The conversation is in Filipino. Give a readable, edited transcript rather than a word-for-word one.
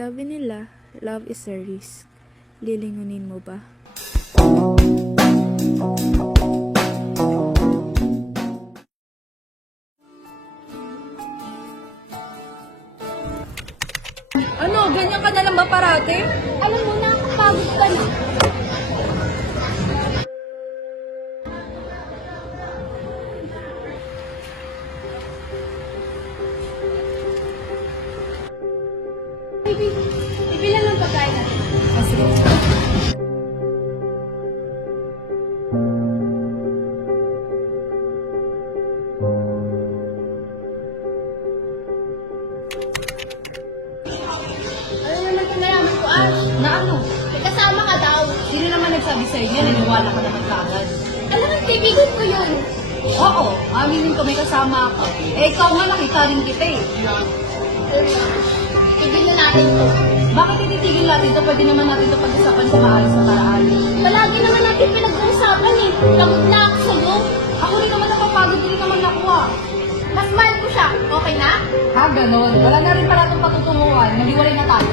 Sabi nila, love is a risk. Lilingunin mo ba? Ano, ganyan ka na lang ba parate? Alam mo, nakakapagod ka na. Baby, ibilan ng pagkain natin. Sige. Ano naman kung nalaman ko, Ash? Na ano? May kasama ka daw. Sino naman nagsabi sa inyo? Naniwala ka naman kaagad. Alam mo, kaibigan ko yun. Oo, aminin ko may kasama ako. Eh, ikaw nga nakita rin kita eh. Tigil na natin to. Bakit ititigil natin to? Pwede naman natin to pag-usapan sa maayos na paraan. Palagi naman natin pinag-uusapan eh. Lamot na ako sa'yo. Ako rin naman napapagod din naman ako ah. Mas mahal ko siya. Okay na? Ha, ganon. Wala na rin pala itong patutunguhan. Naliwalay na tayo.